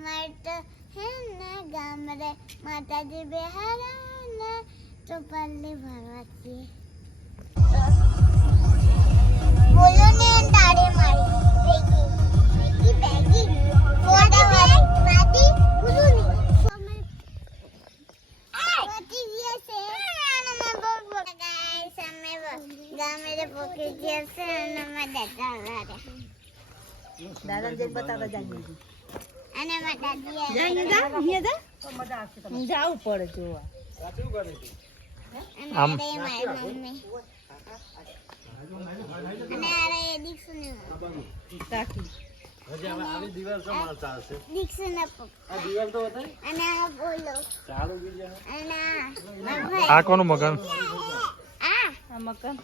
તો હે ને ગામડે માતાજી બેહારા ને તો પલ્લી ભરવાથી બોલો ને તારે મારી બેગી બેગી માટી દાદા જે બતાવતા જાય અને મેં દાદી જાય જા અહીંયા જા જાવું પડે જોવા. આમ. આ કોનું મકાન? આ. આ મકાન.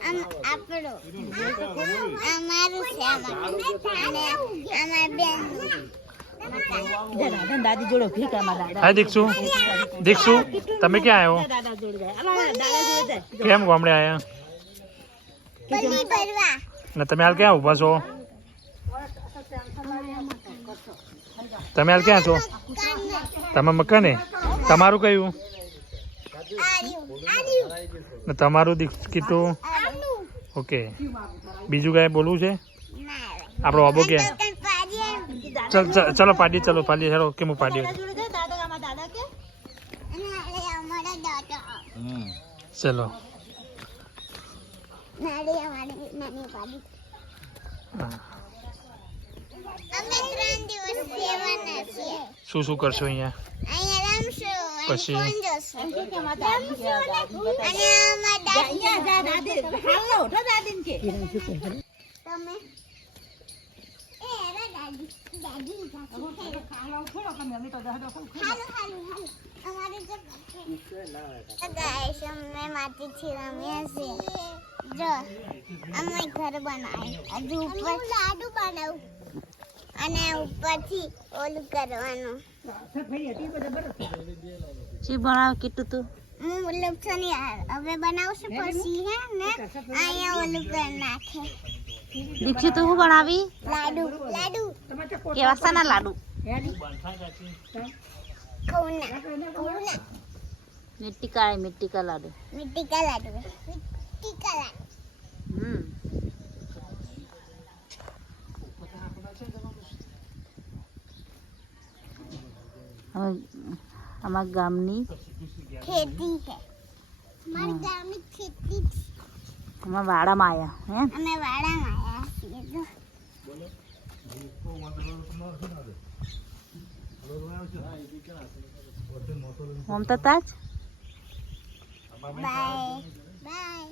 આમ અમારું છે આ અને અમારા બેનનું. હાય દીક્ષુ. દીક્ષુ તમે ક્યાં આવ્યો દાદા જોડે જાય. અલા દાદા જોડે જાય. કેમ ગામડે આવ્યા ને તમે હાલ ક્યાં ઊભા છો? તમે હાલ ક્યાં છો. તમે મકાને? તમારું કયું? ને તમારું દીક્ષ કીધું? ઓકે. બીજું કાંઈ બોલવું છે? આપણો અબો. ક્યાં ચલ ચલ- ચલો પાડી ચલો પાડી હેરો કેમ પાડી ચલો શું શું કરશો અહીંયા અહીંયા પછી? તમે બનાવું અને ઉપરથી ઓલું કરવાનું શી ભણાવ કીધું તું હું યાર હવે બનાવશું પછી હે ને? અહીંયા ઓલું કરી નાખે. દીક્ષિત તું શું બનાવી? લાડુ લાડુ. કેવા સાના લાડુ. મિટ્ટી કા મિટ્ટી કા લાડુ. મિટ્ટી કા લાડુ. મિટ્ટી કા લાડુ. હમ. અમારા ગામની ખેતી છે. મારી ગામની ખેતી છે. અમારા વાડામાં આવ્યા હે? અમે વાડામાં ઓમ તો તાજ બાય બાય